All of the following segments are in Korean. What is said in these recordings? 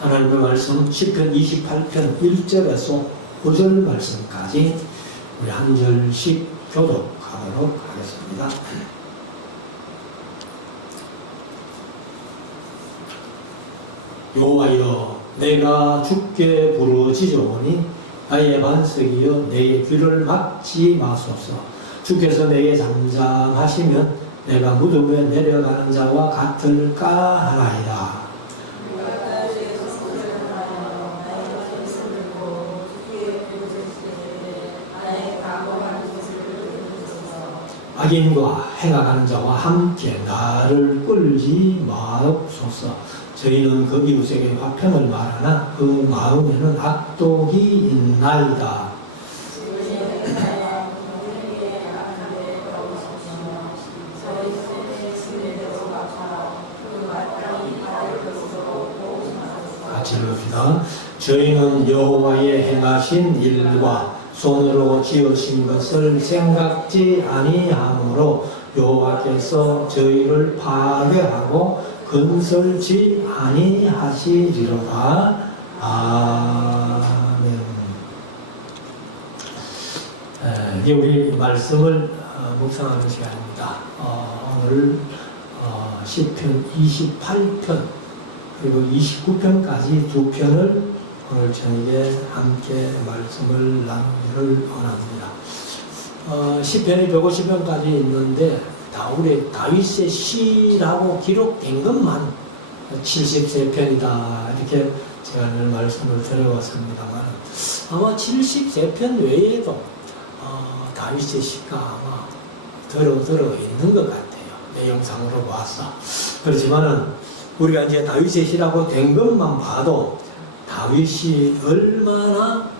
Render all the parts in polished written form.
하나님의 말씀 시편 28편 1절에서 5절 말씀까지 우리 한 절씩 교독하도록 하겠습니다. 여호와여, 내가 주께 부르짖어오니 나의 반석이여, 내 귀를 막지 마소서. 주께서 내게 잠잠하시면 내가 무덤에 내려가는 자와 같을까 하나이다. 악인과 행악하는 자와 함께 나를 끌지 마옵소서. 저희는 그 이웃에게 화평을 말하나 그 마음에는 악독이 있나이다. 같이 읽읍시다. 저희는 여호와의 행하신 일과 손으로 지으신 것을 생각지 아니하므로 여호와께서 저희를 파괴하고 건설지 아니하시리로다. 아멘. 이제 우리 말씀을 묵상하는 시간입니다. 오늘 시편 28편 그리고 29편까지 두 편을 오늘 저녁에 함께 말씀을 나누기를 원합니다. 시편이 150편까지 있는데 다윗의 시라고 기록된 것만 73편이다 이렇게 제가 늘 말씀을 드려왔습니다만 아마 73편 외에도 다윗의 시가 아마 들어 있는 것 같아요. 내용상으로 봐서. 그렇지만은 우리가 이제 다윗의 시라고 된 것만 봐도 다윗이 얼마나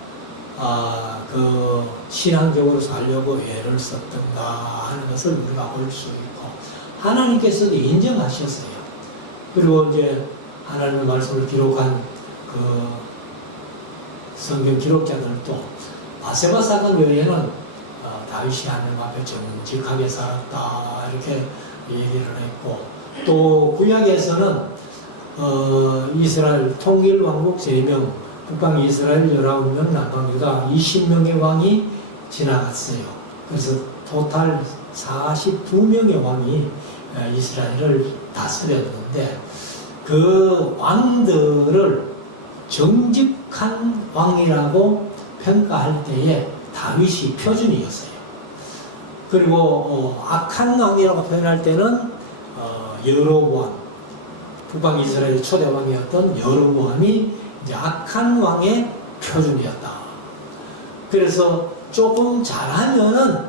그 신앙적으로 살려고 애를 썼던가 하는 것을 우리가 볼 수 있고 하나님께서도 인정하셨어요. 그리고 이제 하나님의 말씀을 기록한 그 성경 기록자들도 바세바 사건 외에는 다윗이 하나님 앞에 정직하게 살았다 이렇게 얘기를 했고 또 구약에서는 이스라엘 통일 왕국 3명, 북방 이스라엘 19명, 남방 유다 20명의 왕이 지나갔어요. 그래서 토탈 42명의 왕이 이스라엘을 다스렸는데 그 왕들을 정직한 왕이라고 평가할 때에 다윗이 표준이었어요. 그리고 악한 왕이라고 표현할 때는 여로보암, 북방 이스라엘 초대 왕이었던 여로보암이 이제 악한 왕의 표준이었다. 그래서 조금 잘하면은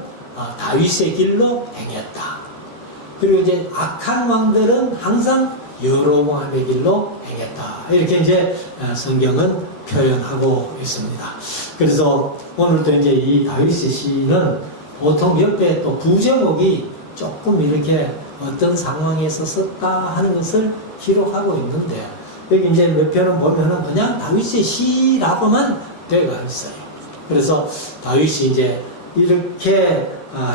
다윗의 길로 행했다. 그리고 이제 악한 왕들은 항상 여로보암의 길로 행했다. 이렇게 이제 성경은 표현하고 있습니다. 그래서 오늘도 이제 이 다윗의 시는 보통 옆에 또 부제목이 조금 이렇게 어떤 상황에서 썼다 하는 것을 기록하고 있는데 여기 이제 몇 편은 보면은 그냥 다윗의 시라고만 되어 있어요. 그래서 다윗이 이제 이렇게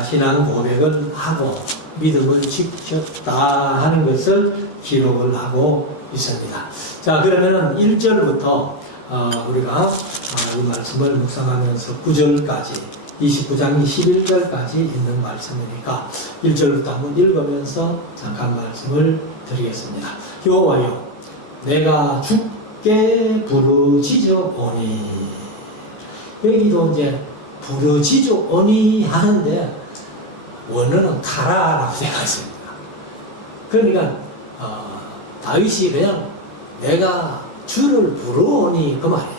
신앙 고백을 하고 믿음을 지켰다 하는 것을 기록을 하고 있습니다. 자, 그러면은 1절부터 우리가 이 말씀을 묵상하면서 9절까지 29장 21절까지 있는 말씀이니까 1절부터 한번 읽으면서 잠깐 말씀을 드리겠습니다. 여호와여, 내가 주께 부르짖어오니. 여기도 이제 부르짖어오니 하는데 원어는 가라라고 되어 있습니다. 그러니까 다윗이 그냥 내가 주를 부르오니 그 말이에요.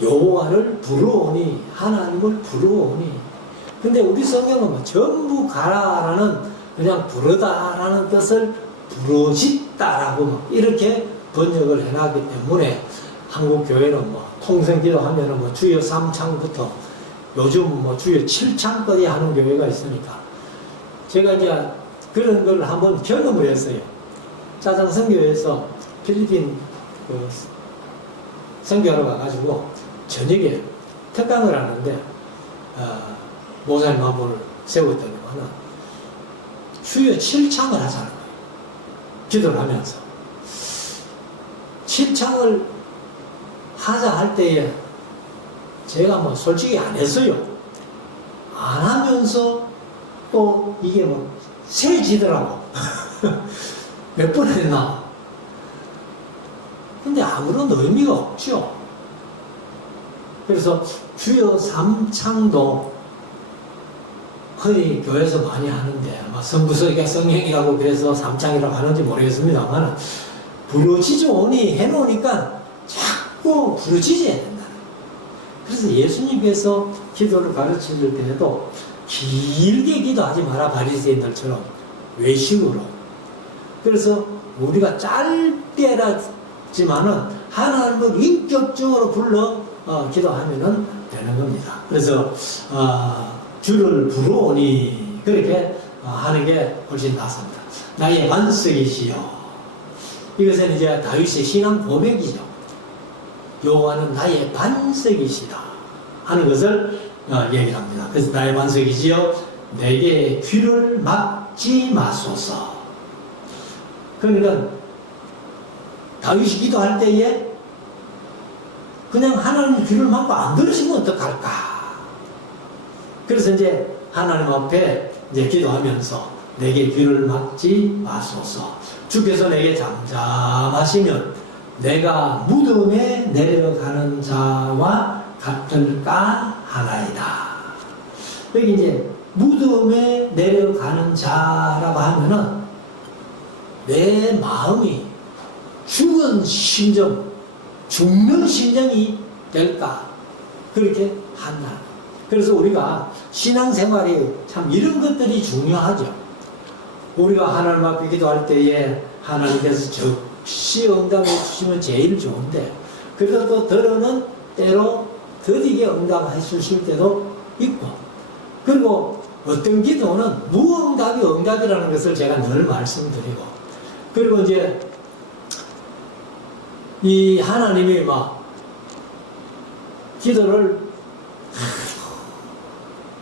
여호와를 부르오니, 하나님을 부르오니. 근데 우리 성경은 뭐 전부 가라라는 그냥 부르다라는 뜻을 부르짖다라고 이렇게 번역을 해놨기 때문에 한국 교회는 뭐 통성기도 하면은 뭐 주여 3창부터 요즘 뭐 주여 7창까지 하는 교회가 있으니까 제가 이제 그런 걸 한번 경험을 했어요. 짜장 선교회에서 필리핀 그 선교하러 가가지고 저녁에 특강을 하는데 모사님 한 분을 세웠더니만은 주여 7창을 하자는 거예요. 기도를 하면서 7창을 하자 할 때에 제가 뭐 솔직히 안 했어요. 안 하면서 또 이게 뭐 세지더라고. 몇 번 했나? 근데 아무런 의미가 없죠. 그래서 주여 삼창도 흔히 교회에서 많이 하는데, 아마 성부석이가 성행이라고 그래서 삼창이라고 하는지 모르겠습니다만, 부르짖어오니 해놓으니까 자꾸 부르짖어야 된다. 그래서 예수님께서 기도를 가르칠 때에도 길게 기도하지 마라, 바리새인들처럼 외식으로. 그래서 우리가 짧게라지만은 하나님을 인격적으로 불러 기도하면은 되는 겁니다. 그래서 주를 부르오니 그렇게 하는 게 훨씬 낫습니다. 나의 반석이시여. 이것은 이제 다윗의 신앙 고백이죠. 여호와는 나의 반석이시다 하는 것을 얘기를 합니다. 그래서 나의 반석이시여 내게 귀를 막지 마소서. 그러니까 다윗이 기도할 때에 그냥 하나님 귀를 막고 안 들으시면 어떡할까? 그래서 이제 하나님 앞에 이제 기도하면서 내게 귀를 막지 마소서. 주께서 내게 잠잠하시면 내가 무덤에 내려가는 자와 같을까 하나이다. 여기 이제 무덤에 내려가는 자라고 하면은 내 마음이 죽은 심정, 죽는 심정이 될까? 그렇게 한다. 그래서 우리가 신앙생활이 참 이런 것들이 중요하죠. 우리가 하나님 앞에 기도할 때에 하나님께서 즉시 응답해 주시면 제일 좋은데, 그래서 또 들어는 때로 더디게 응답해 주실 때도 있고, 그리고 어떤 기도는 무응답이 응답이라는 것을 제가 늘 말씀드리고, 그리고 이제 이 하나님이 막 기도를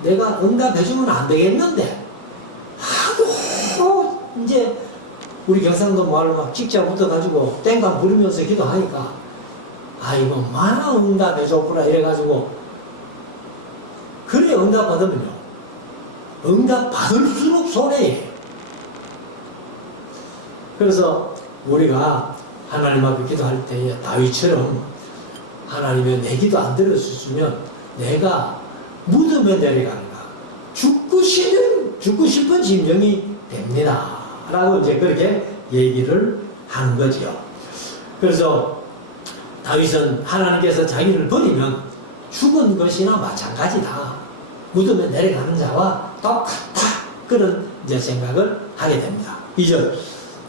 내가 응답해주면 안 되겠는데 하도 이제 우리 경상도 말로 막 직자 붙어가지고 땡강 부르면서 기도하니까 아이고 마나 응답해줘보라 이래가지고, 그래 응답 받으면요 응답 받을수록 손해예요. 그래서 우리가 하나님 앞에 기도할 때에 다윗처럼 하나님이 내 기도 안 들어주시면 내가 무덤에 내려가는가 죽고 싶은 심정이 됩니다 라고 이제 그렇게 얘기를 하는 거죠. 그래서 다윗은 하나님께서 자기를 버리면 죽은 것이나 마찬가지다, 무덤에 내려가는 자와 똑같다, 그런 이제 생각을 하게 됩니다. 2절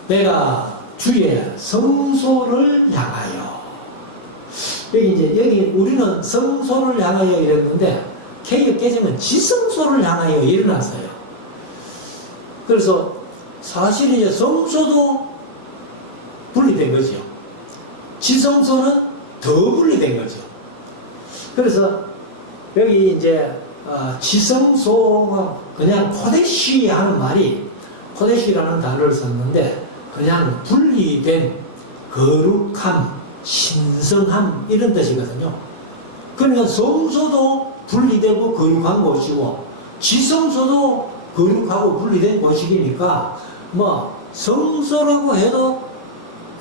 내가 주의 성소를 향하여. 여기 우리는 성소를 향하여 이랬는데 개역 개정은 지성소를 향하여 일어났어요. 그래서 사실 이제 성소도 분리된 거죠. 지성소는 더 분리된 거죠. 그래서 여기 이제 지성소가 그냥 코데시 하는 말이, 코데시라는 단어를 썼는데 그냥 분리된 거룩함, 신성함 이런 뜻이거든요. 그러니까 성소도 분리되고 거룩한 곳이고 지성소도 거룩하고 분리된 곳이니까 뭐 성소라고 해도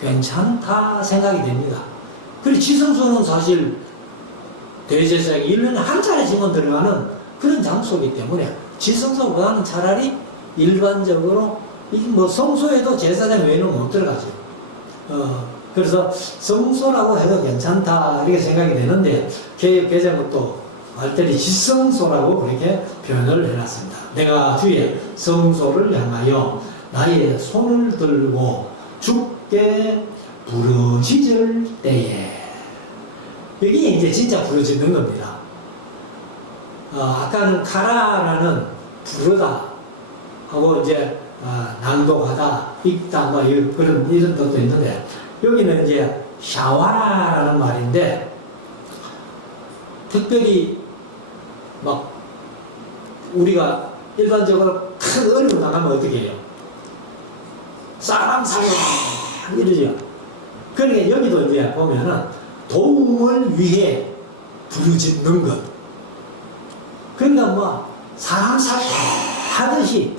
괜찮다 생각이 됩니다. 그리고 지성소는 사실 대제사장이 1년에 한 차례씩만 들어가는 그런 장소이기 때문에 지성소보다는 차라리 일반적으로 뭐 성소에도 제사장 외에는 못 들어가죠. 그래서 성소라고 해도 괜찮다 이렇게 생각이 되는데 개정은 또 말들이 지성소라고 그렇게 표현을 해놨습니다. 내가 주의 성소를 향하여 나의 손을 들고 주께 부르짖을 때에, 여기 이제 진짜 부르짖는 겁니다. 아까는 가라라는 부르다 하고 이제 낭독하다, 읽다 뭐 이런 뜻도 있는데, 여기는 이제 샤와라는 말인데, 특별히 막 우리가 일반적으로 큰 어려움 나가면 어떻게 해요? 사람 살려 이러죠. 그러니까 여기도 이제 보면은 도움을 위해 부르짖는 것. 그러니까 뭐 사람 살이 하듯이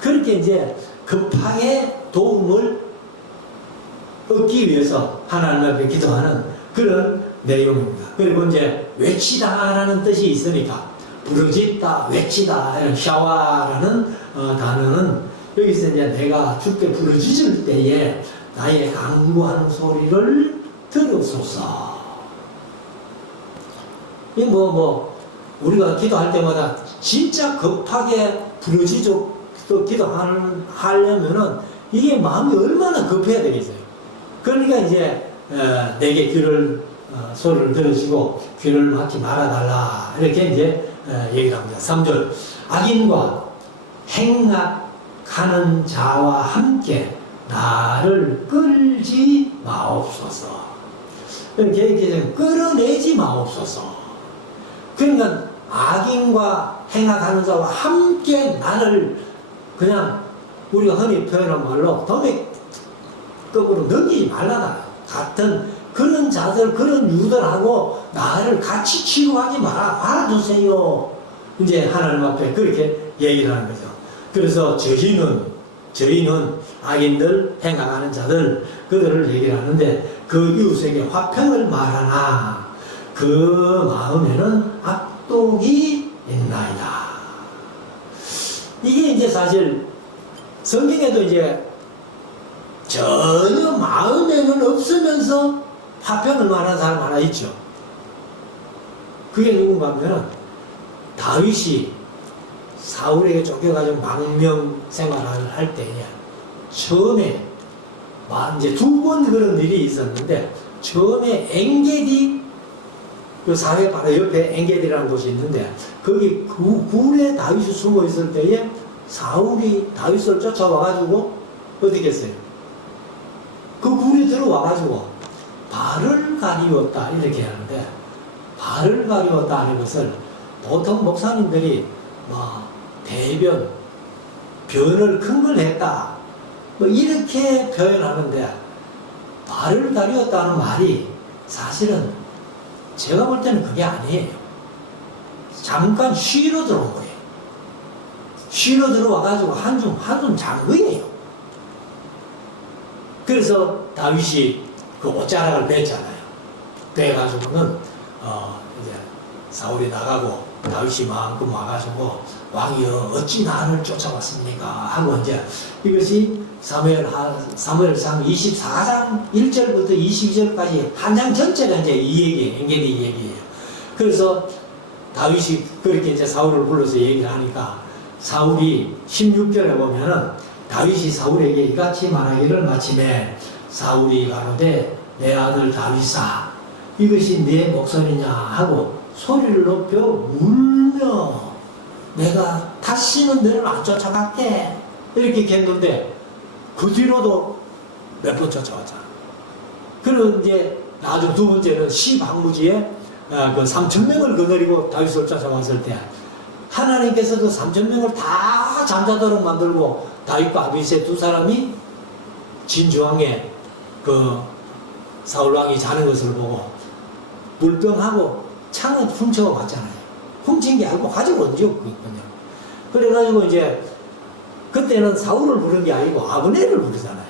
그렇게 이제 급하게 도움을 얻기 위해서 하나님 앞에 기도하는 그런 내용입니다. 그리고 이제 외치다라는 뜻이 있으니까 부르짖다, 외치다, 이런 샤와라는 단어는 여기서 이제 내가 주께 부르짖을 때에 나의 간구하는 소리를 들으소서. 이 우리가 기도할 때마다 진짜 급하게 부르짖어 기도하려면은 이게 마음이 얼마나 급해야 되겠어요. 그러니까 이제 내게 귀를 소리를 들으시고 귀를 막지 말아달라 이렇게 이제 얘기를 합니다. 3절 악인과 행악하는 자와 함께 나를 끌지 마옵소서. 이렇게 끌어내지 마옵소서. 그러니까 악인과 행악하는 자와 함께 나를 그냥 우리가 흔히 표현한 말로 도매급으로 넘기지 말라다. 같은 그런 자들, 그런 유들하고 나를 같이 치료하지 말아주세요. 이제 하나님 앞에 그렇게 얘기를 하는 거죠. 그래서 저희는 악인들, 행악하는 자들, 그들을 얘기를 하는데 그 이웃에게 화평을 말하나 그 마음에는 악독이 있나이다. 이게 이제 사실 성경에도 이제 전혀 마음에는 없으면서 화평을 말하는 사람 하나 있죠. 그게 누군가 하면 다윗이 사울에게 쫓겨가지고 망명 생활을 할 때에 처음에 이제 2번 그런 일이 있었는데 처음에 엔게디 그 사회 바로 옆에 엔게디라는 곳이 있는데 거기 그 굴에 다윗이 숨어 있을 때에 사울이 다윗을 쫓아와가지고 어떻게 했어요? 그 굴에 들어와가지고 발을 가리웠다 이렇게 하는데 발을 가리웠다 하는 것을 보통 목사님들이 변을 큰 걸 했다 이렇게 표현하는데 발을 가리웠다는 말이 사실은 제가 볼 때는 그게 아니에요. 잠깐 쉬러 들어온 거예요. 쉬러 들어와가지고 한숨 잔 거예요. 그래서 다윗이 그 옷자락을 뺐잖아요. 빼가지고는 이제 사울이 나가고 다윗이 마음껏 와가지고 왕이여 어찌 나를 쫓아왔습니까? 하고 이제 이것이 사무엘상 24장 1절부터 22절까지 한 장 전체가 이제 이 얘기예요. 엔게디 얘기예요. 그래서 다윗이 그렇게 이제 사울을 불러서 얘기를 하니까 사울이 16절에 보면은 다윗이 사울에게 이같이 말하기를 마침에 사울이 가로되 내 아들 다윗아 이것이 내 목소리냐 하고 소리를 높여 울며 내가 다시는 너를 안 쫓아갈게 이렇게 했는데 그 뒤로도 몇 번 쫓아왔잖아. 그리고 이제 나중 2번째는 시방무지에 그 3,000명을 거느리고 다윗을 쫓아왔을 때 하나님께서도 3,000명을 다 잠자도록 만들고 다윗과 아비새 2사람이 진주왕에 그 사울왕이 자는 것을 보고 물병하고 창을 훔쳐 갔잖아요. 훔친 게 아니고 가지고 온 적 없거든요. 그래가지고 이제 그때는 사울을 부른 게 아니고 아브넬을 부르잖아요.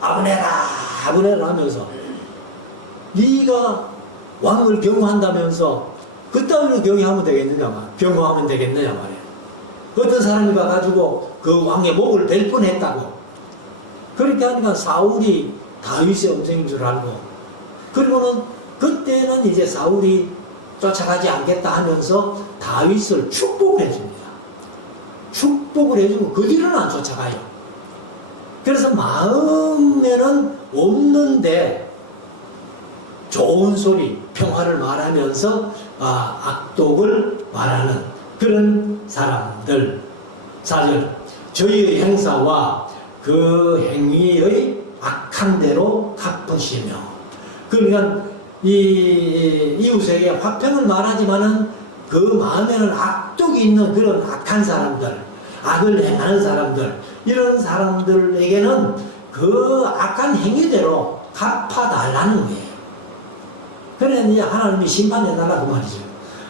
아브넬아 하면서 네가 왕을 경호한다면서 그따위로 경호하면 되겠느냐 경호하면 되겠느냐 말이에요. 어떤 사람이 가가지고 그 왕의 목을 벨 뻔했다고. 그렇게 하니까 사울이 다윗의 음성인 줄 알고 그리고는 그때는 이제 사울이 쫓아가지 않겠다 하면서 다윗을 축복을 해줍니다. 축복을 해주고 그 뒤로는 안 쫓아가요. 그래서 마음에는 없는데 좋은 소리, 평화를 말하면서 악독을 말하는 그런 사람들. 4절 저희의 행사와 그 행위의 악한 대로 갚으시며 그러니까 이 이웃에게 화평을 말하지만은 그 마음에는 악독이 있는 그런 악한 사람들, 악을 행하는 사람들, 이런 사람들에게는 그 악한 행위대로 갚아달라는 거예요. 그래 이제 하나님이 심판해달라고 말이죠.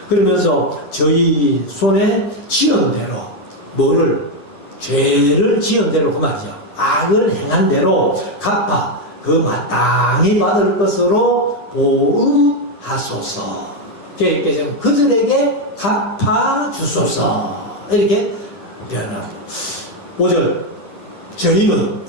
그러면서 저희 손에 지은 대로 뭐를 죄를 지은 대로 그 말이죠. 악을 행한 대로 갚아 그 마땅히 받을 것으로 보응하소서. 이렇게 그들에게 갚아 주소서. 이렇게 표현합니다. 5절 저희는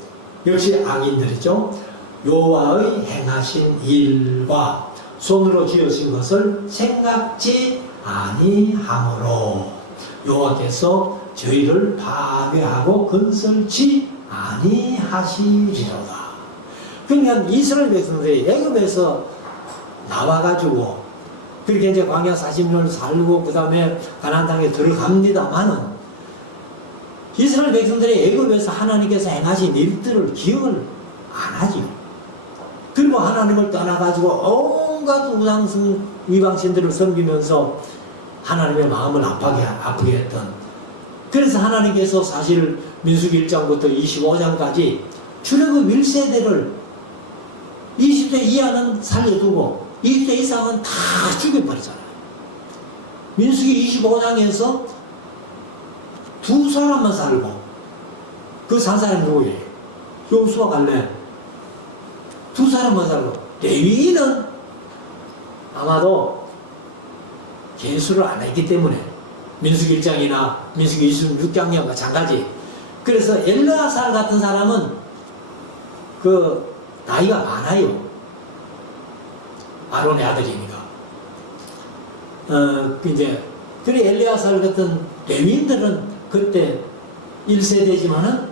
역시 악인들이죠. 여호와의 행하신 일과 손으로 지으신 것을 생각지 아니하므로 여호와께서 저희를 파괴하고 건설치 아니하시리로다. 그러니까 이스라엘 백성들이 애굽에서 나와가지고 그렇게 이제 광야 40년을 살고 그 다음에 가나안 땅에 들어갑니다만은 이스라엘 백성들이 애굽에서 하나님께서 행하신 일들을 기억을 안 하죠. 그리고 하나님을 떠나가지고 온갖 우상승 위방신들을 섬기면서 하나님의 마음을 아프게 했던. 그래서 하나님께서 사실 민수기 1장부터 25장까지 출애굽 1세대를 20대 이하는 살려두고 20대 이상은 다 죽여버리잖아요. 민수기 25장에서 두 사람만 살고 그 산 사람이 누구예요? 여호수아 갈렙. 두 사람만 살고 레위인은 아마도 계수를 안 했기 때문에 민수기 1장이나 민수기 26장이나 마찬가지. 그래서 엘르아살 같은 사람은 그 나이가 많아요. 아론의 아들이니까. 이제 그래 엘르아살 같은 레위인들은 그때 1세대지만은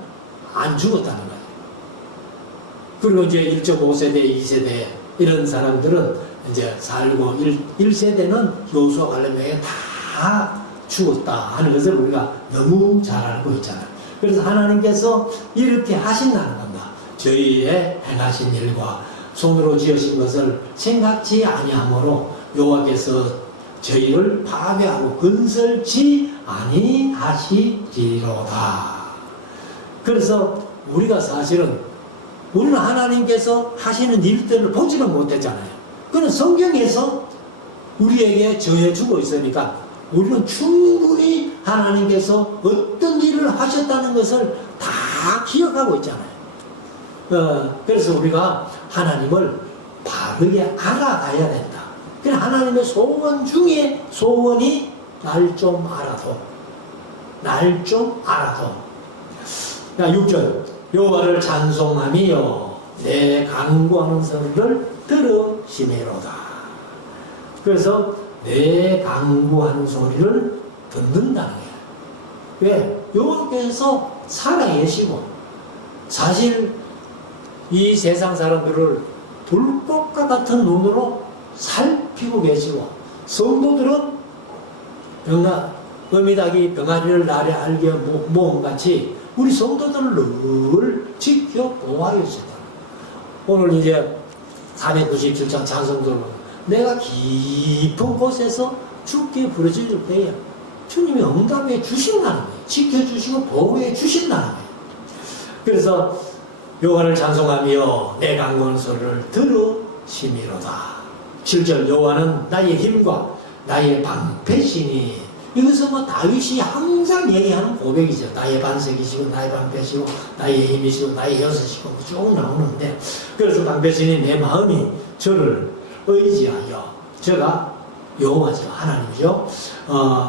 안 죽었다는 거예요. 그리고 이제 1.5세대, 2세대 이런 사람들은 이제 살고 1세대는 여호수아 갈렙에게 다 죽었다 하는 것을 우리가 너무 잘 알고 있잖아요. 그래서 하나님께서 이렇게 하신다는 겁니다. 저희의 행하신 일과 손으로 지으신 것을 생각지 아니하므로 여호와께서 저희를 파괴하고 건설치 아니하시리로다. 그래서 우리가 사실은 우리는 하나님께서 하시는 일들을 보지는 못했잖아요. 그는 성경에서 우리에게 정해주고 있으니까 우리는 충분히 하나님께서 어떤 일을 하셨다는 것을 다 기억하고 있잖아요. 그래서 우리가 하나님을 바르게 알아가야 된다. 그래서 하나님의 소원 중에 소원이 날 좀 알아도. 6절 여호와를 찬송하며 내 간구하는 소리를 들으시매로다. 그래서 내 간구하는 소리를 듣는다는 거예요. 왜? 여호와께서 살아계시고 사실 이 세상 사람들을 불꽃과 같은 눈으로 살피고 계시고 성도들은 어미닭이 병아리를 날에 알게 모험같이 우리 성도들을 늘 지켜보아야 했다. 오늘 이제 497장 찬송들로 내가 깊은 곳에서 주께 부르짖을 때에 주님이 응답해 주신다는 거예요. 지켜주시고 보호해 주신다는 거예요. 그래서 여호와를 찬송하며 내 간구하는 소리를 들으시미로다. 7절 여호와는 나의 힘과 나의 방패시니. 이것은 뭐 다윗이 항상 얘기하는 고백이죠. 나의 반석이시고 나의 방패시고 나의 힘이시고 나의 여섯이시고 쭉 나오는데, 그래서 방패시니 내 마음이 저를 의지하여, 저가 여호와죠, 하나님이죠.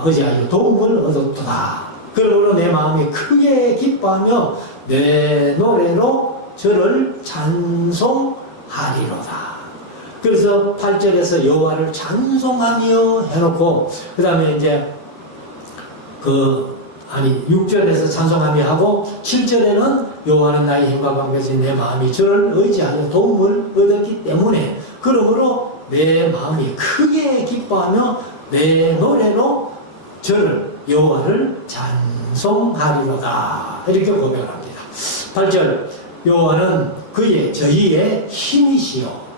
의지하여 도움을 얻었도다. 그러므로 내 마음이 크게 기뻐하며 내 노래로 저를 찬송하리로다. 그래서 8절에서 여호와를 찬송하며 해놓고 그 다음에 이제 6절에서 찬송하며 하고 7절에는 여호와는 나의 힘과 방패신 내 마음이 저를 의지하여 도움을 얻었기 때문에 그러므로 내 마음이 크게 기뻐하며 내 노래로 저를 여호와를 찬송하리로다. 이렇게 고백합니다. 8절 여호와는 저희의 힘이시요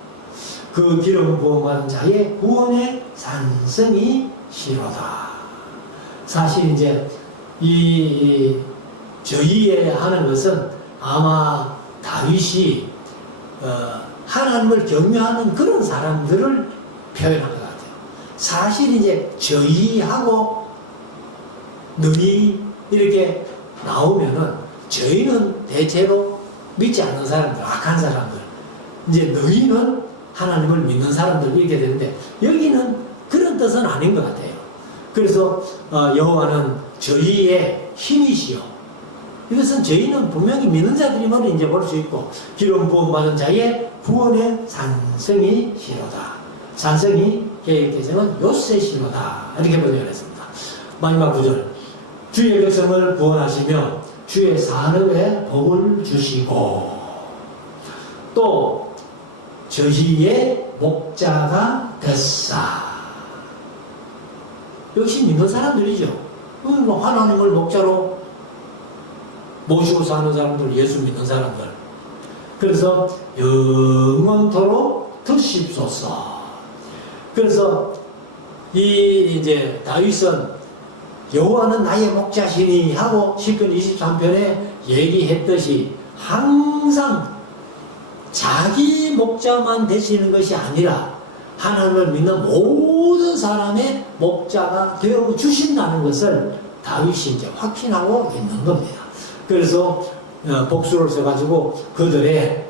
그 기름 부음받은 자의 구원의 산성이시로다. 사실 이제 저희의 하는 것은 아마 다윗이 하나님을 경외하는 그런 사람들을 표현한 것 같아요. 사실 이제 저희하고 너희 이렇게 나오면은 저희는 대체로 믿지 않는 사람들, 악한 사람들, 이제 너희는 하나님을 믿는 사람들 이렇게 되는데 여기는 그런 뜻은 아닌 것 같아요. 그래서 여호와는 저희의 힘이시요. 이것은 저희는 분명히 믿는 자들이면 이제 볼 수 있고 기름 부음 받은 자의 구원의 산성이시로다. 산성이 개혁개정은 요새시로다. 이렇게 번역했습니다. 마지막 구절. 주의 백성을 구원하시며 주의 산업에 복을 주시고 또 저희의 목자가 됐사. 역시 믿는 사람들이죠. 하나님을 목자로 모시고 사는 사람들, 예수 믿는 사람들. 그래서 영원토록 드십소서. 그래서 이제 다윗은 여호와는 나의 목자시니 하고 시편 23편에 얘기했듯이 항상 자기 목자만 되시는 것이 아니라 하나님을 믿는 모든 사람의 목자가 되어 주신다는 것을 다윗이 이제 확신하고 있는 겁니다. 그래서 복수를 써가지고 그들의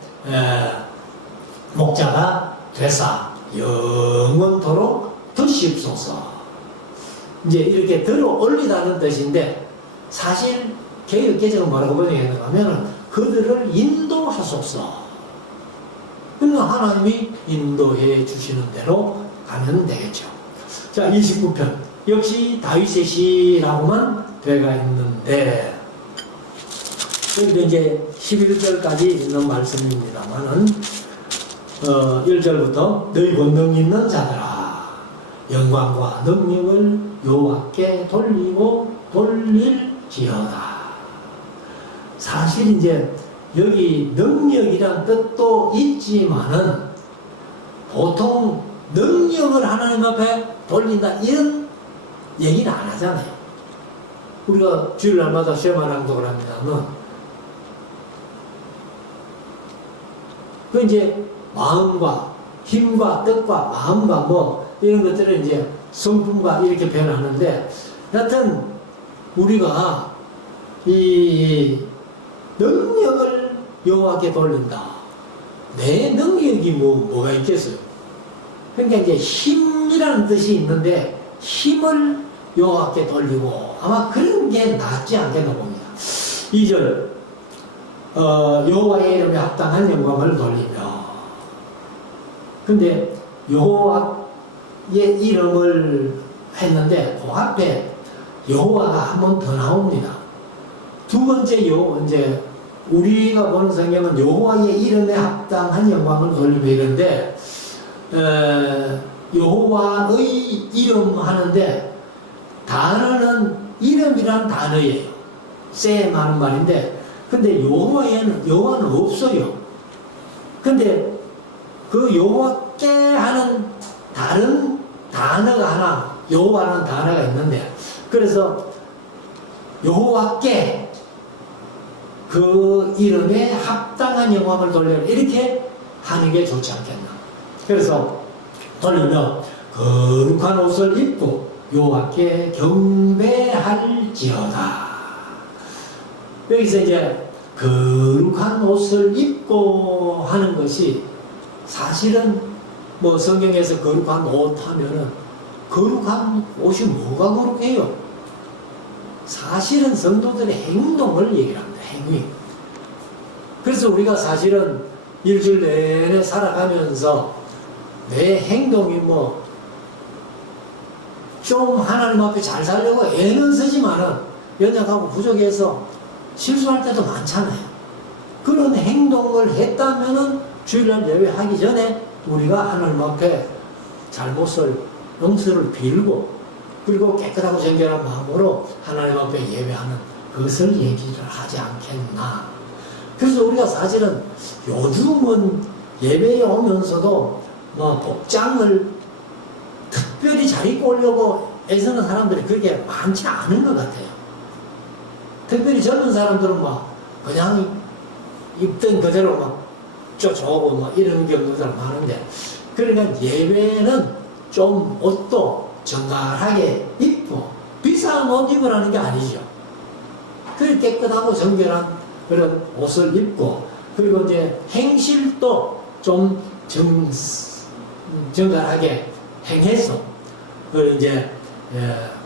목자가 되사 영원토록 드십소서. 이제 이렇게 들어 올리다는 뜻인데 사실 개혁개정은 뭐라고 번역했는가 하면 그들을 인도하소서. 그러니까 하나님이 인도해 주시는 대로 가면 되겠죠. 자, 29편 역시 다윗의 시라고만 되어 있는데 여기도 이제 11절까지 있는 말씀입니다만은 1절부터 너희 권능 있는 자들아 영광과 능력을 여호와께 돌리고 돌릴지어다. 사실 이제 여기 능력이란 뜻도 있지만은 보통 능력을 하나님 앞에 돌린다 이런 얘기는 안 하잖아요. 우리가 주일날마다 쉐마 낭독을 합니다만 그 이제 마음과 힘과 뜻과 마음과 뭐 이런 것들을 이제 성품과 이렇게 표현하는데 여하튼 우리가 이 능력을 여호와께 돌린다. 내 능력이 뭐가 있겠어요? 그러니까 이제 힘이라는 뜻이 있는데 힘을 여호와께 돌리고 아마 그런 게 낫지 않겠나 봅니다. 2절 여호와의 이름에 합당한 영광을 돌리며 근데 여호와의 이름을 했는데 그 앞에 여호와가 한 번 더 나옵니다. 두 번째 이제 우리가 보는 성경은 여호와의 이름에 합당한 영광을 돌리며 이런데 여호와의 이름 하는데 단어는 이름이란 단어예요. 쎄 많은 말인데 근데 여호와는 없어요. 근데 그 여호와께 하는 다른 단어가 하나 여호와라는 단어가 있는데 그래서 여호와께 그 이름에 합당한 영광을 돌려 이렇게 하는 게 좋지 않겠나. 그래서 돌리며 거룩한 옷을 입고 여호와께 경배할지어다. 여기서 이제 거룩한 옷을 입고 하는 것이 사실은 뭐 성경에서 거룩한 옷 하면은 거룩한 옷이 뭐가 거룩해요? 사실은 성도들의 행동을 얘기를 합니다. 행위. 그래서 우리가 사실은 일주일 내내 살아가면서 내 행동이 뭐 좀 하나님 앞에 잘 살려고 애는 쓰지만은 연약하고 부족해서 실수할 때도 많잖아요. 그런 행동을 했다면은 주일날 예배하기 전에 우리가 하나님 앞에 잘못을 용서를 빌고 그리고 깨끗하고 정결한 마음으로 하나님 앞에 예배하는 그것을 얘기를 하지 않겠나. 그래서 우리가 사실은 요즘은 예배에 오면서도 뭐 복장을 특별히 잘 입고 오려고 애쓰는 사람들이 그렇게 많지 않은 것 같아요. 특별히 젊은 사람들은 막 그냥 입던 그대로 막 쫓아오고 막 이런 경우들 많은데 그러니까 예배는 좀 옷도 정갈하게 입고 비싼 옷 입으라는 게 아니죠. 그 깨끗하고 정결한 그런 옷을 입고 그리고 이제 행실도 좀 정갈하게 행해서 그 이제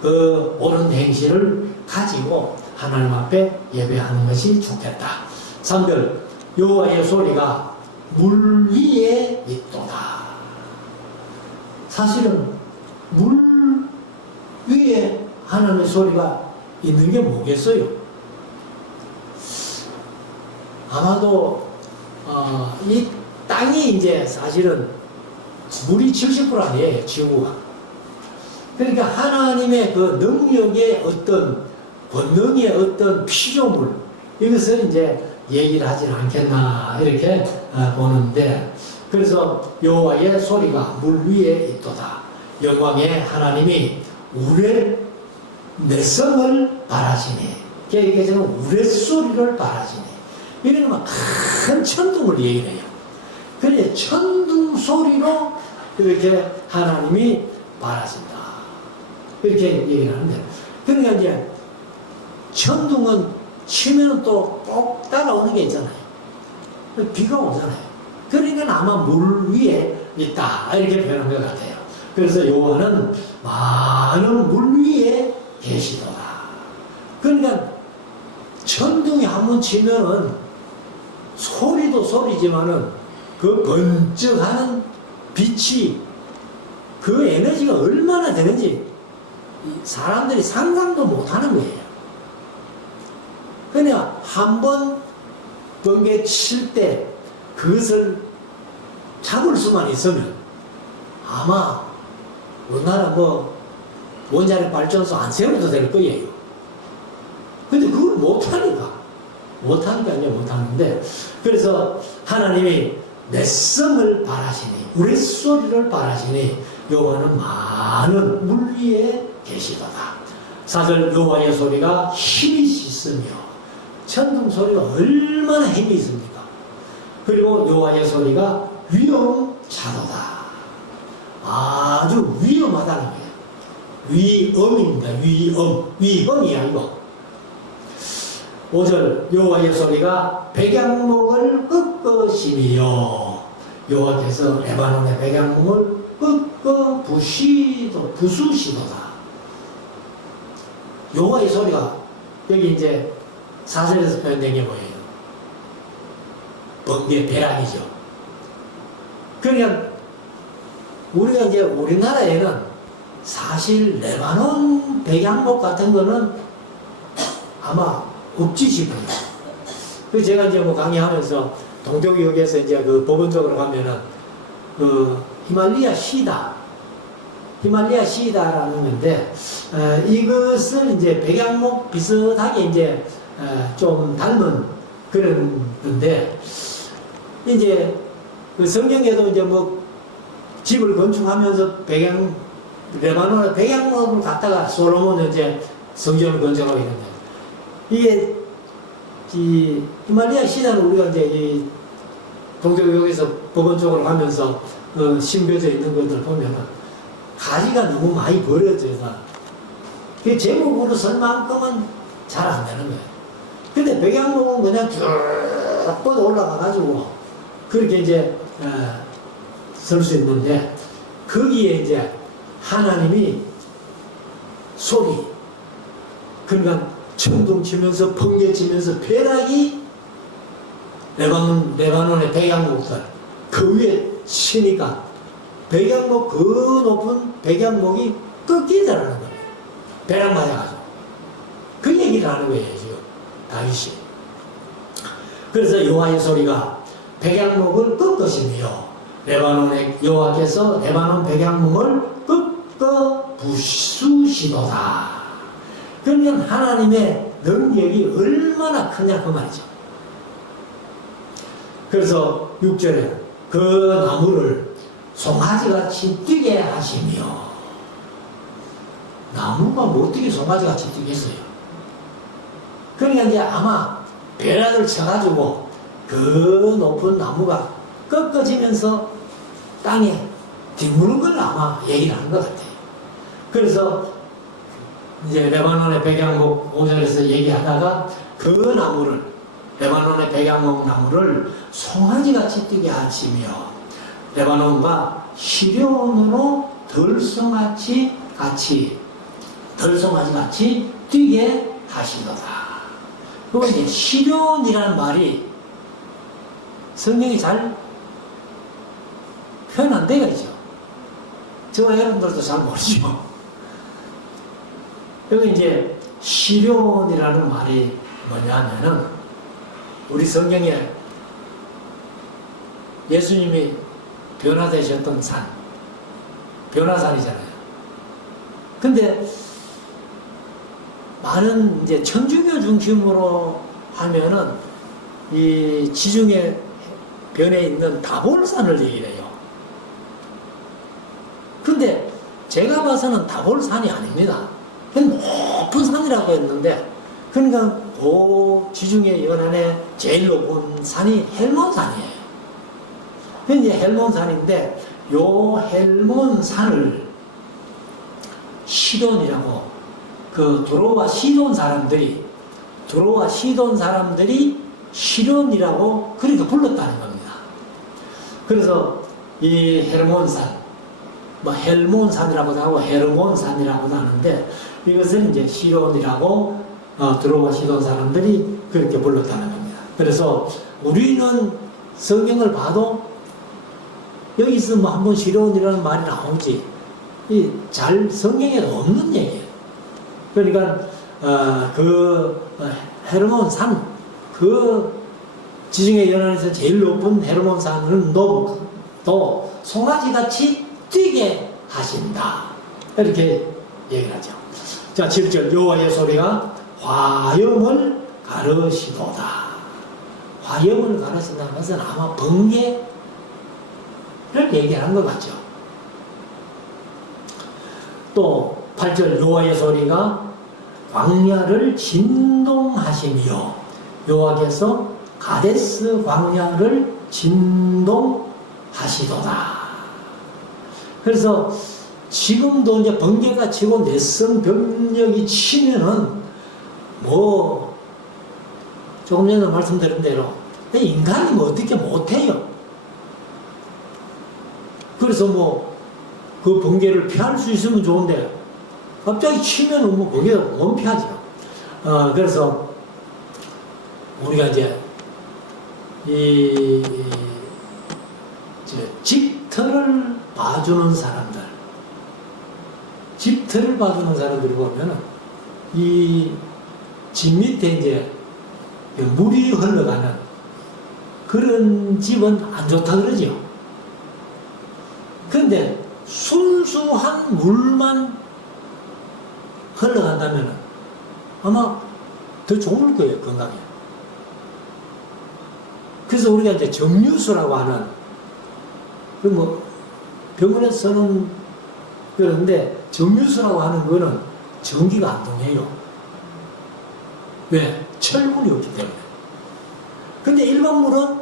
그 옳은 행실을 가지고 하나님 앞에 예배하는 것이 좋겠다. 3절 여호와의 소리가 물 위에 있도다. 사실은 물 위에 하나님의 소리가 있는 게 뭐겠어요? 아마도 이 땅이 이제 사실은 물이 70% 아니에요, 지구가. 그러니까 하나님의 그 능력의 어떤 권능의 어떤 피조물 이것을 이제 얘기를 하진 않겠나 이렇게 보는데, 그래서 여호와의 소리가 물 위에 있도다. 영광의 하나님이 우레내성을 바라시니, 여기서는 우레소리를 바라시니, 이러면 큰 천둥을 얘기해요. 그래 천둥 소리로 이렇게 하나님이 바라신다 이렇게 얘기를 하는데, 그러니까 이제 천둥은 치면 또 꼭 따라오는 게 있잖아요. 비가 오잖아요. 그러니까 아마 물 위에 있다 이렇게 표현한 것 같아요. 그래서 여호와는 많은 물 위에 계시도다. 그러니까 천둥이 한번 치면은 소리도 소리지만은 그 번쩍하는 빛이 그 에너지가 얼마나 되는지 사람들이 상상도 못하는 거예요. 그냥 한번 번개 칠 때 그것을 잡을 수만 있으면 아마 우리나라 뭐 원자력 발전소 안 세워도 될 거예요. 근데 그걸 못하니까 이제 못하는데, 그래서 하나님이 내성을 바라시니 우레소리를 바라시니 여호와는 많은 물 위에 계시도다. 4절 여호와의 소리가 힘이 있으며, 천둥 소리가 얼마나 힘이 있습니까? 그리고 여호와의 소리가 위험차도다. 아주 위험하다는 거예요. 위험입니다. 위험이 아니고. 5절 여호와의 소리가 백양목을 꺾으시며, 여호와께서 레바논의 백양목을 꺾어 부수시도다. 여호와의 소리가 여기 이제 사설에서 표현된 게 뭐예요? 번개, 벼락이죠. 그러니까 우리가 이제 우리나라에는 사실 레바논 백양목 같은 거는 아마 없지 싶어요. 그 제가 이제 뭐 강의하면서 동쪽역에서 이제 그 법원 쪽으로 가면은 그 히말리아 시다라는 건데, 이것을 이제 백양목 비슷하게 이제 좀 닮은 그런 건데, 이제 그 성경에도 이제 뭐 집을 건축하면서 레바논의 백양목을 갖다가 솔로몬은 이제 성전을 건축하고 있는데, 이게 이 히말리아 시다는 우리가 이제 이 동쪽역에서 법원 쪽으로 가면서 그 심겨져 있는 것들 보면은 가지가 너무 많이 버려져서 그 제목으로 쓸 만큼은 잘 안 되는 거예요. 근데 백양목은 그냥 쭉 뻗어 올라가가지고 그렇게 이제 쓸 수 있는데, 거기에 이제 하나님이 소리, 그러니까 천둥 치면서 번개 치면서 벼락이 레바논의 백양목들 그 위에 치니까 백양목, 그 높은 백양목이 꺾이더라는 거예요. 벼락 맞아가지고. 그 얘기를 하는 거예요, 지금 다윗이. 그래서 여호와의 소리가 백양목을 꺾으시며, 여호와께서 레바논 백양목을 꺾어 부수시도다. 그러면 하나님의 능력이 얼마나 크냐 그 말이죠. 그래서 6절에 그 나무를 송아지같이 뛰게 하시며, 나무가 뭐 어떻게 송아지같이 뛰겠어요? 그러니까 이제 아마 벼락을 쳐가지고 그 높은 나무가 꺾어지면서 땅에 뒹구는 걸 아마 얘기를 하는 것 같아요. 그래서 이제 레바논의 백양목 5절에서 얘기하다가 그 나무를, 레바논의 백양목 나무를 송아지같이 뛰게 하시며 레바논과 시련으로 덜송아지같이 뛰게 하시도다. 그리고 이제 시련이라는 말이 성경이 잘 표현 안 되어 있죠. 저와 여러분들도 잘 모르죠. 여기 이제 시련이라는 말이 뭐냐면은 우리 성경에 예수님이 변화되셨던 산, 변화산이잖아요. 근데 많은 이제 천주교 중심으로 하면은 이 지중해 변에 있는 다볼산을 얘기를 해요. 근데 제가 봐서는 다볼산이 아닙니다. 그냥 높은 산이라고 했는데, 그러니까 그 지중해 연안에 제일 높은 산이 헬몬산이에요. 이제 헬몬산인데, 요 헬몬산을 시돈이라고, 그 두로와 시돈 사람들이 시돈이라고 그렇게 불렀다는 겁니다. 그래서 이 헬몬산, 뭐 헬몬산이라고도 하고 헤르몬산이라고도 하는데, 이것은 이제 시돈이라고 두로와 시돈 사람들이 그렇게 불렀다는 겁니다. 그래서 우리는 성경을 봐도 여기서 뭐 한번 시돈이라는 말이 나오지, 잘 성경에 없는 얘기예요. 그러니까 헤르몬산, 그 지중해 연안에서 제일 높은 헤르몬산은 또 송아지같이 뛰게 하신다, 이렇게 얘기를 하죠. 자, 7절 여호와의 소리가 화염을 가르시도다. 화염을 가르신다는 것은 아마 번개를 얘기하는 것 같죠. 또 8절 여호와의 소리가 광야를 진동하시며, 여호와께서 가데스 광야를 진동하시도다. 그래서 지금도 이제 번개가 치고 넷성 병력이 치면은 뭐 조금 전에 말씀드린 대로 인간이 뭐 어떻게 못해요. 그래서 뭐 그 번개를 피할 수 있으면 좋은데 갑자기 치면은 뭐 번개가 못 피하죠. 그래서 우리가 이제 집터를 봐주는 사람들이 보면은 이 집 밑에 이제 물이 흘러가는 그런 집은 안 좋다 그러죠. 그런데 순수한 물만 흘러간다면 아마 더 좋을 거예요, 건강에. 그래서 우리가 이제 정류수라고 하는, 그 뭐 병원에서는 그런데 정류수라고 하는 거는 전기가 안 통해요. 왜? 철물이 없기 때문에. 근데 일반 물은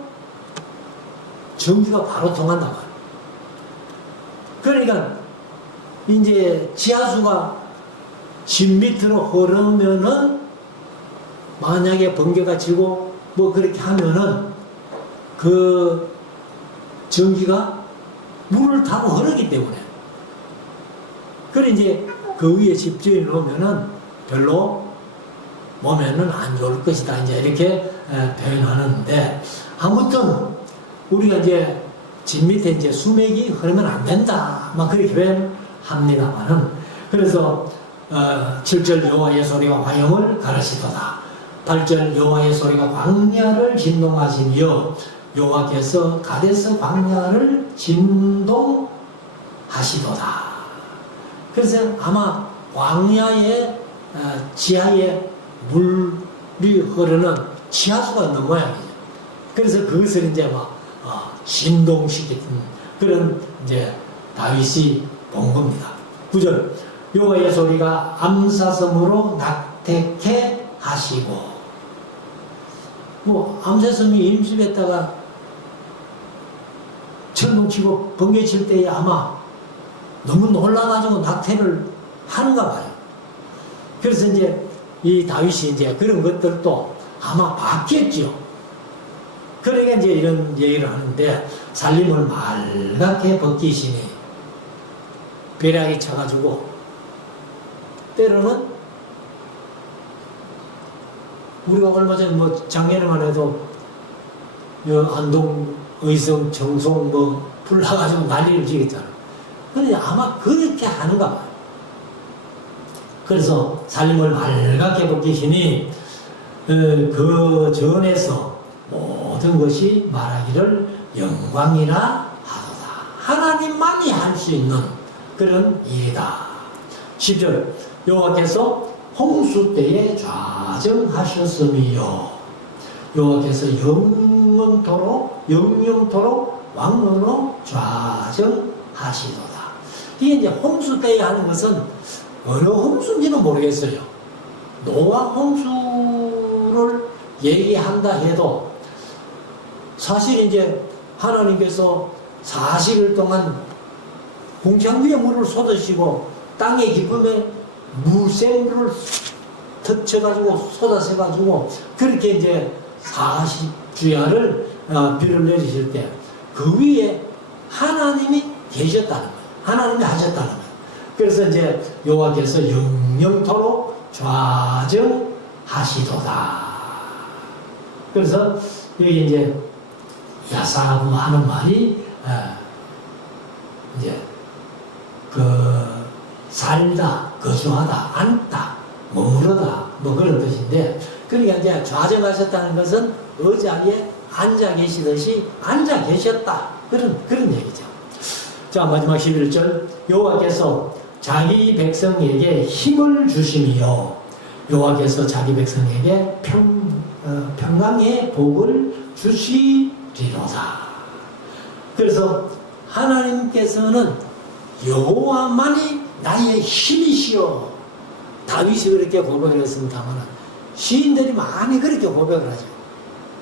전기가 바로 통한다고 해요. 그러니까 이제 지하수가 집 밑으로 흐르면은, 만약에 번개가 치고 뭐 그렇게 하면은 그 전기가 물을 타고 흐르기 때문에, 그래 이제 그 위에 집 지어 놓으면은 별로 몸에는 안 좋을 것이다, 이제 이렇게 표현하는데, 아무튼 우리가 이제 집 밑에 이제 수맥이 흐르면 안 된다, 막 그렇게 표현합니다만은, 그래서 7절 여호와의 소리가 화염을 가르시도다. 8절 여호와의 소리가 광야를 진동하시며, 여호와께서 가데스 광야를 진동하시도다. 그래서 아마 광야의 지하에 물이 흐르는 지하수가 있는 모양이에요. 그래서 그것을 이제 막 진동시키는 그런 이제 다윗이 본 겁니다. 9절 여호와의 소리가 암사섬으로 낙태케 하시고, 뭐 암사섬이 임습했다가 천둥 치고 번개 칠 때에 아마 너무 놀라가지고 낙태를 하는가 봐요. 그래서 이제 이 다윗이 이제 그런 것들도 아마 봤겠죠. 그러니까 이제 이런 얘기를 하는데, 살림을 말갛게 벗기시니 벼락이 쳐가지고, 때로는 우리가 얼마 전에 뭐 작년에만 해도 안동, 의성, 정송 뭐 불나가지고 난리를 지겠잖아. 그런데 아마 그렇게 하는가 봐요. 그래서 살림을 말갛게 벗기시니 그 전에서 모든 것이 말하기를 영광이라 하도다. 하나님만이 할 수 있는 그런 일이다. 10절 여호와께서 홍수 때에 좌정하셨음이요 여호와께서 영영토록 왕론으로 좌정하시도다. 이게 이제 홍수 때에 하는 것은 어느 홍수인지는 모르겠어요. 노아 홍수를 얘기한다 해도 사실 이제 하나님께서 40일 동안 궁창 위에 물을 쏟으시고 땅의 깊음에 무생물을 터쳐가지고 쏟아서가지고 그렇게 이제 40주야를 비를 내리실 때 그 위에 하나님이 계셨다는 거예요. 하나님이 하셨다는 거예요. 그래서 이제 여호와께서 영영토록 좌정하시도다. 그래서 여기 이제 야사부 하는 말이 이제 살다, 거주하다, 앉다, 머무르다 뭐 그런 뜻인데, 그러니까 이제 좌정하셨다는 것은 의자리에 앉아 계시듯이 앉아 계셨다, 그런 얘기죠. 자, 마지막 11절 여호와께서 자기 백성에게 힘을 주심이요 여호와께서 자기 백성에게 평강의 복을 주시리로다. 그래서 하나님께서는 여호와만이 나의 힘이시여. 다윗이 그렇게 고백을 했습니다만 시인들이 많이 그렇게 고백을 하죠.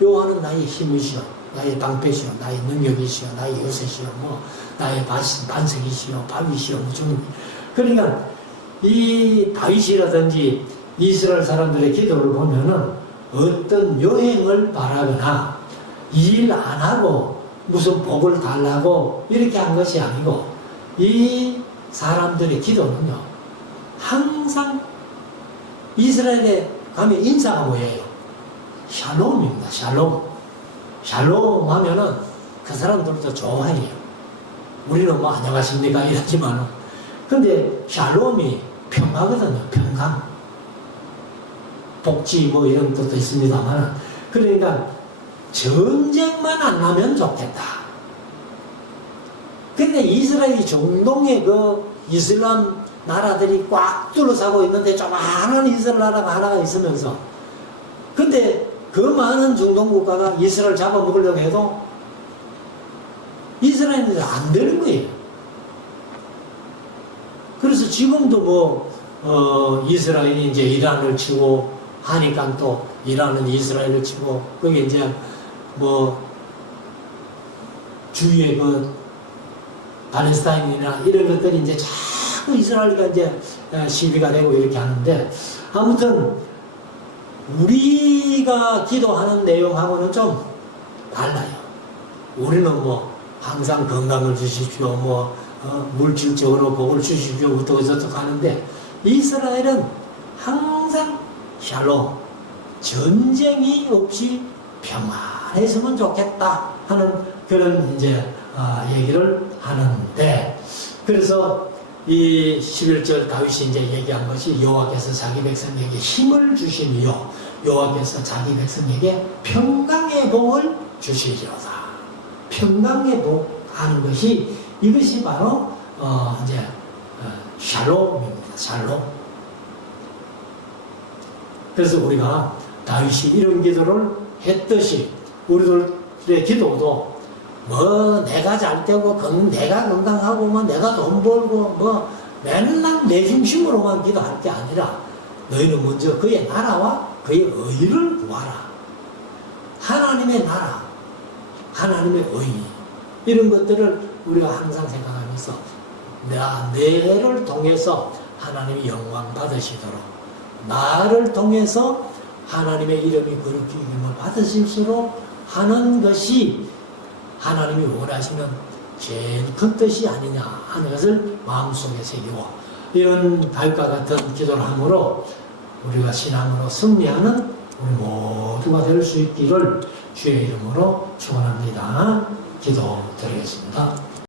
여호와는 나의 힘이시여, 나의 방패시여, 나의 능력이시여, 나의 요새시여, 뭐 나의 반석이시여, 밥이시여, 무슨. 그러니까 이 다윗이라든지 이스라엘 사람들의 기도를 보면은 어떤 여행을 바라거나 일 안 하고 무슨 복을 달라고 이렇게 한 것이 아니고, 이 사람들의 기도는요 항상 이스라엘에 가면 인사가 뭐예요? 샬롬입니다. 샬롬 하면은 그 사람들도 좋아해요. 우리는 뭐 안녕하십니까 이러지만은, 근데 샬롬이 평화거든요. 평강, 복지 뭐 이런 것도 있습니다만, 그러니까 전쟁만 안 나면 좋겠다. 근데 이스라엘이 중동에 그 이슬람 나라들이 꽉 둘러싸고 있는데 조그마한 이스라엘 나라가 하나가 있으면서, 근데 그 많은 중동 국가가 이스라엘 잡아먹으려고 해도 이스라엘은 안 되는 거예요. 그래서 지금도 뭐 이스라엘이 이제 이란을 치고 하니까 또 이란은 이스라엘을 치고, 그게 이제 뭐 주위에 그 팔레스타인이나 이런 것들이 이제 자꾸 이스라엘과 이제 시비가 되고 이렇게 하는데, 아무튼 우리가 기도하는 내용하고는 좀 달라요. 우리는 뭐 항상 건강을 주십시오, 뭐 물질적으로 복을 주십시오, 어떻게 저떻게 하는데, 이스라엘은 항상 샬롬, 전쟁이 없이 평안했으면 좋겠다 하는 그런 이제 얘기를 하는데, 그래서 이 11절 다윗이 이제 얘기한 것이 여호와께서 자기 백성에게 힘을 주시니요 여호와께서 자기 백성에게 평강의 복을 주시리로다. 평강의 복 하는 것이, 이것이 바로 이제 샬롬입니다. 샬롬. 그래서 우리가 다윗이 이런 기도를 했듯이 우리들의 기도도 뭐 내가 잘 되고 내가 건강하고 뭐 내가 돈 벌고 뭐 맨날 내 중심으로만 기도할 게 아니라, 너희는 먼저 그의 나라와 그의 의를 구하라. 하나님의 나라, 하나님의 의, 이런 것들을 우리가 항상 생각하면서 내를 통해서 하나님이 영광 받으시도록, 나를 통해서 하나님의 이름이 그렇게 이름을 받으실수록 하는 것이 하나님이 원하시는 제일 큰 뜻이 아니냐 하는 것을 마음속에 새기고, 이런 다윗과 같은 기도를 함으로 우리가 신앙으로 승리하는 우리 모두가 될 수 있기를 주의 이름으로 축원합니다. 기도드리겠습니다.